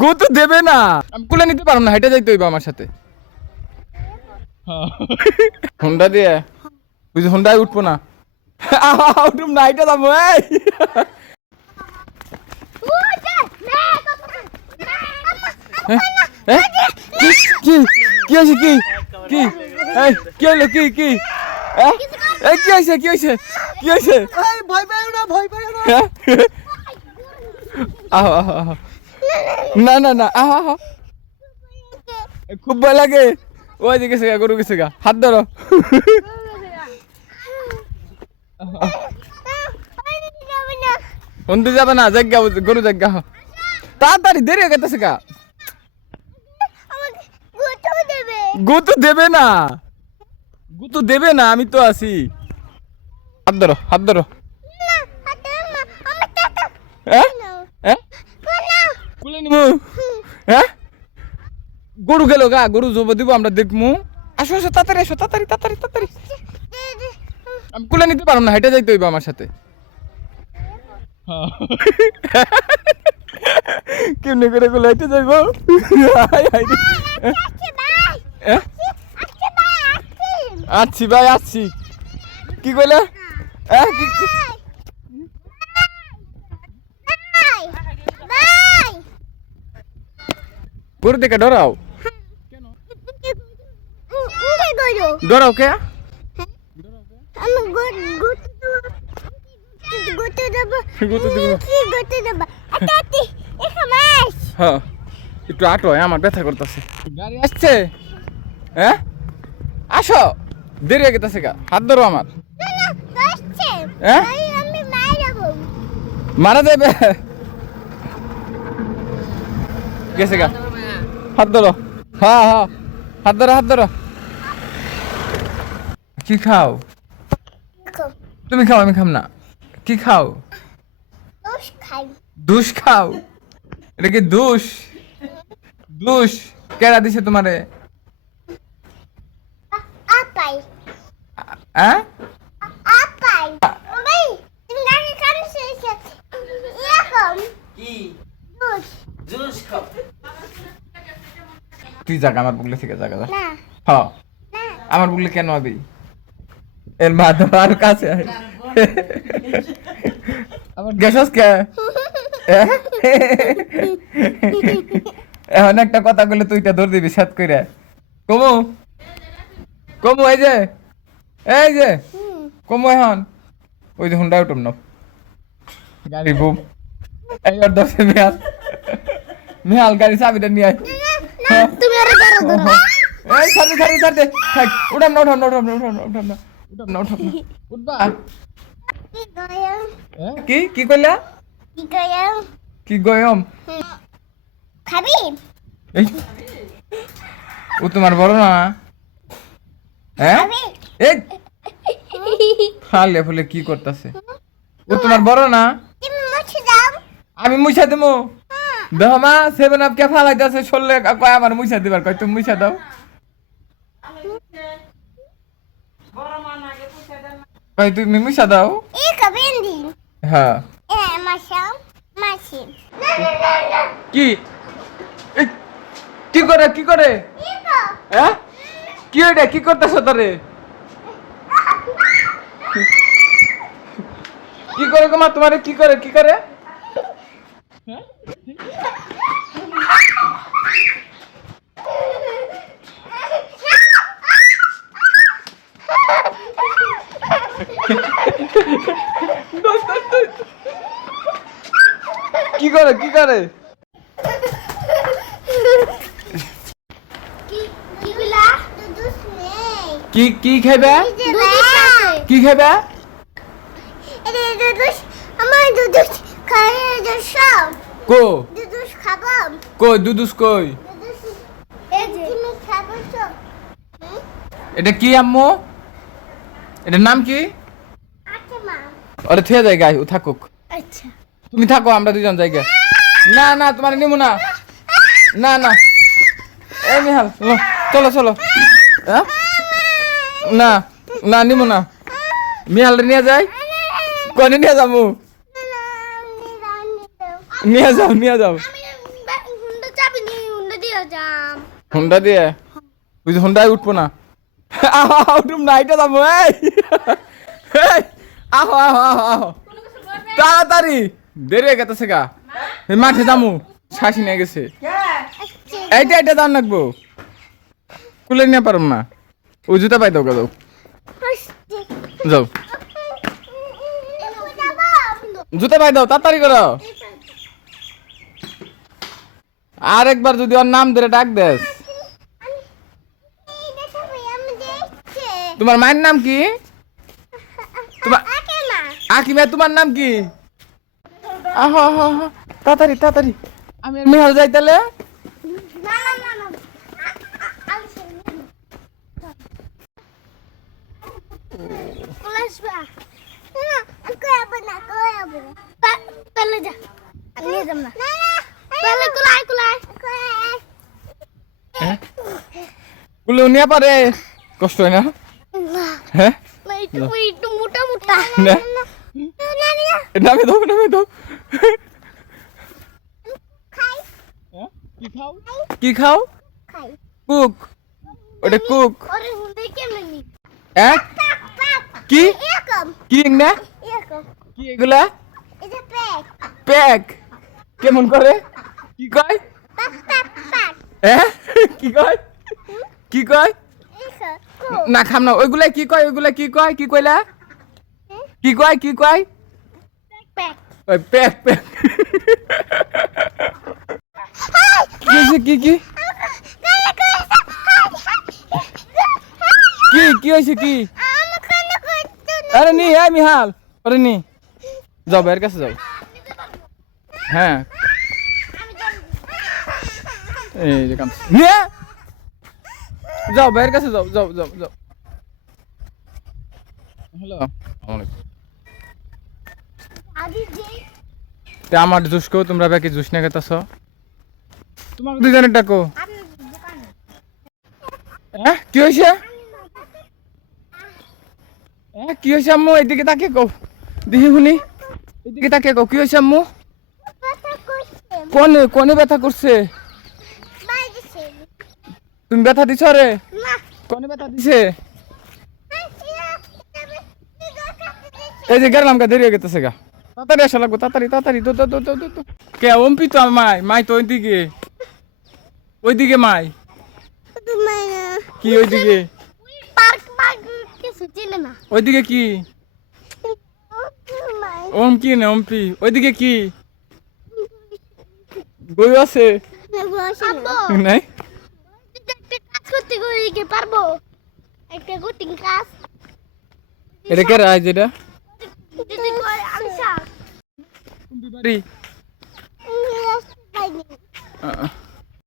গো তো দেবে না। আমি কুলে নিতে পারব না হেঁটে যাইতে হইবে আমার সাথে। হুন্ডা দিয়ে? বুঝি হুন্ডায় উঠবো না। উঠুম না এটা যাব এই। কি কি কি কি? কি? এই কি হলো কি কি? এ? এই কি হয়েছে কি হয়েছে? কি হয়েছে? ভয় পাইও না ভয় পাইও না। হ্যাঁ? আহো আহো আহো। না না না আহো আহো খুব ভয় লাগে। ওই যে গেছে গা গরু গেছে গা। হাত ধরো। বন্ধু যাবে না জায়গা গরু জায়গা তাড়াতাড়ি দেরি হয়ে গেছে গা। গু তো দেবে না। গু তো দেবে না আমি তো আছি। হাত ধরো হাত ধরো। হ্যাঁ? নিমু হ্যাঁ গরু গেল গা, গরু জব দিব, আমরা দেখমু। আসো আসো, তাড়াতাড়ি আসো, তাড়াতাড়ি তাড়াতাড়ি তাড়াতাড়ি। আমি কুলে নিতে পারব না, হেঁটে যাইতে হইবে আমার সাথে। কেমনে করে কুলে হেঁটে যাইবো? আচ্ছি ভাই, আচ্ছি। কি কইলে? হ্যাঁ কি? কি- দেখে ডরাও ডরাও কে গুঁতো হ্যাঁ একটু আটো আমার ব্যথা করতেছে। গাড়ি আসছে? হ্যাঁ? আসো। দেরি হয়ে গেছে গা। হাত ধরো আমার। হ্যাঁ? মারা যাবে। গেছে গা। হাত ধরো। হ্যাঁ হ্যাঁ হাত ধরো হাত ধরো। কি খাও? তুমি খাও আমি খাম না। কি খাও? দুষ খাও। এটা কি দুষ? দুষ। কেডা দিছে তোমারে? হ্যাঁ জুস খাও। তুই জাগা আমার বুকলে থেকে জাগা যা। হ্যাঁ আমার বুকলে কেন আবি? এর মা তো আর কাছে। আমার গেছস কে? এখন একটা কথা বলে তুইটা ধর দিবি সাত কইরা। কমু? কমু এই যে। এই যে। কমু এখন। ওই যে হুন্ডা উঠুম না গাড়ি বুম। এই ওর দশে মিয়াল মিয়াল গাড়ি চাবিটা নিয়ে আয়। তুমি আরে ধরো ধরো এই ছাড় ছাড় ছাড় দে। থাক উঠাম না উঠাম না উঠাম না উঠাম না উঠাম না। উঠাম না উঠাম না। উঠবা। কি গয়ম? কি কি কইলা? কি গয়ম? কি গয়ম? খাবি? এই। ও তোমার বড় না? হ্যাঁ? এই। ফালে ফুলে কি করতেছে? ও তোমার বড় না? তুমি মুছে দাও। আমি মুছা দেবো। দেহ মা সেভেন আপ কে ফালাইতেছে সরলে কয় আমার মুছা দিবার, কয় তুমি মুছা দাও। কয় তুমি মুছা দাও। হ্যাঁ। এ মাছি কি কি করে কি করে? হ্যাঁ? কি এটা, কি করতেছ তোরে? কি করে তোমারে কি করে কি করে? কি করে কি করে? কি কি বিলা কি এটা আমার দুদুস খাই সব। কো? কই দুদুস কই? এটা কি আম্মু? এটার নাম কি? আচ্ছা মা। ওরে থুয়ে যায় গাই ও থাকুক। আচ্ছা। তুমি থাকো আমরা দুজন যাই। না না তোমার নিমু না। না না। এই নিহাল চলো চলো? না না নিমু না। মিহাল নিয়ে যাই। কনে নিয়ে যাব? নিয়ে যাও নিয়ে যাও আমি হুন্ডা হুন্ডা দিয়ে ওই হুন্ডায় উঠবো না উঠুম না এটা যাব এই আহো আহো আহো আহো তাড়াতাড়ি দেরি হয়ে গেছে গা মাঠে যামু শাসি নিয়ে গেছে এইটা এইটা দাম রাখব কুলে নিয়ে পারম না ওই জুতা পাই দাও দাও যাও জুতা পাই দাও তাড়াতাড়ি করো আর একবার যদি ওর নাম ধরে ডাক দেস। তোমার মায়ের নাম কি? তোমার আকিমা তোমার নাম কি? আহ তাড়াতাড়ি তাড়াতাড়ি। আমি মিহাল যাই তাহলে? তাহলে যা আমি নিয়ে যাব না তাহলে কুলাই কুলাই হ্যাঁ? কুলে নিয়ে পারে। কষ্ট হয় না? হ্যাঁ? একটু মোটা মোটা। না। নামে দাও নামে দাও কি খাও? কি খাও? কুক। ওটা কুক। হ্যাঁ? কি? কি না? কি এগুলা? প্যাক। প্যাক। কেমন করে? কি কয়? হ্যাঁ কি কয়? কি কয়? না, খাম না। ওইগুলা কি কয়? ওইগুলা কি কয়? কি কইলা? কি কয়? কি কয়? ওই প্যাক প্যাক। কি কি কি কি? কি হয়েছে, কি? আরে নি হ্যাঁ মিহাল। আরে নি। যাও, বাইরের কাছে যাও। হ্যাঁ। এই যে নিয়ে? যাও বাইরের কাছে যাও যাও যাও যাও। হ্যালো। তে আমার জুসকো তোমরা বাকি জুস না খেতেছ। তোমার দুজনের ডাকো। হ্যাঁ কি হয়েছে হ্যাঁ কি হয়েছে আম্মু? এদিকে তাকে কও। দেখি শুনি। এদিকে তাকে কও কি হয়েছে আম্মু? কোনে কোনে ব্যথা করছে? তুমি ব্যথা দিছ রে কোনে ব্যথা দিছে? এই যে গেলাম গা দেরি হয়ে গেছে গা। তাড়াতাড়ি আসা লাগবো তাড়াতাড়ি তাড়াতাড়ি তো কে অম্পি তো মাই? মাই তো ওইদিকে। ওইদিকে মাই। কি ওইদিকে? ওইদিকে কি? ওম কি না অম্পি। ওইদিকে কি? বই আছে। নাই? গিয়ে পারব? একটা কঠিন কাজ। এটা কে রাজ এটা? বাড়ি।